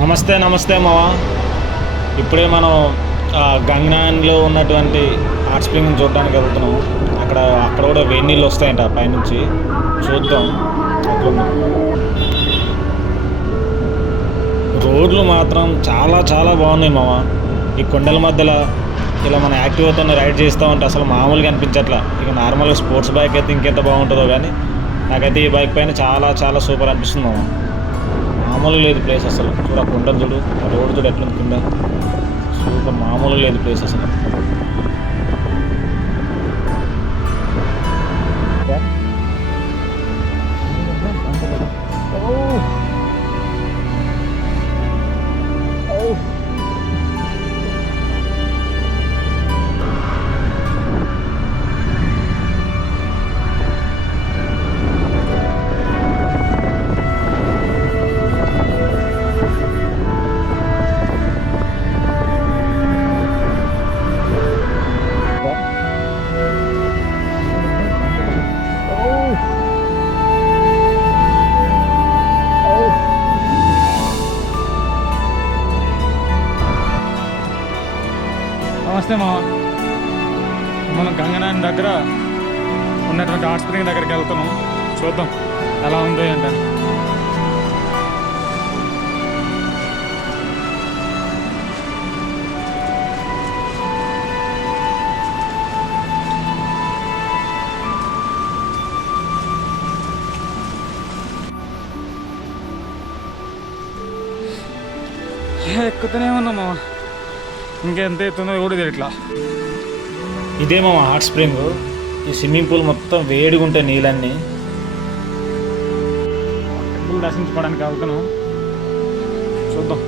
నమస్తే నమస్తే మావా. ఇప్పుడే మనం గంగనాన్లో ఉన్నటువంటి హాట్ స్ప్రింగ్ చూడడానికి వెళ్తున్నాము. అక్కడ అక్కడ కూడా వేడి నీళ్ళు వస్తాయంట పైనుంచి. చూద్దాం అట్లుంది. రోడ్లు మాత్రం చాలా చాలా బాగున్నాయి మావా. ఈ కొండల మధ్యలో ఇలా మన యాక్టివ్తో రైడ్ చేస్తూ ఉంటే అసలు మామూలుగా అనిపించట్లా. ఇక నార్మల్గా స్పోర్ట్స్ బైక్ అయితే ఇంకెంత బాగుంటుందో కానీ నాకైతే ఈ బైక్ పైన చాలా చాలా సూపర్ అనిపిస్తుంది మావా. మామూలు లేదు ప్లేస్ అసలు. చూడ కొండలు చూడు, ఆ రోడ్డు చూడు ఎట్లుంది కింద. సూపర్, మామూలు లేదు ప్లేస్ అసలు. నమస్తే మామ. మనం గంగనాయని దగ్గర ఉన్నటువంటి హాట్ స్ప్రింగ్ దగ్గరికి వెళ్తున్నాం. చూద్దాం ఎలా ఉందో ఏంటని. ఎక్కుతూనే ఉన్నాం మామ, ఇంకెంత ఎత్తుందో కూడా తెలియట్లా. ఇదేమో హాట్ స్ప్రింగ్. ఈ స్విమ్మింగ్ పూల్ మొత్తం వేడిగా ఉంటాయి నీళ్ళన్నీ. టెంపుల్ దర్శించుకోవడానికి వెళ్తున్నాం. చూద్దాం.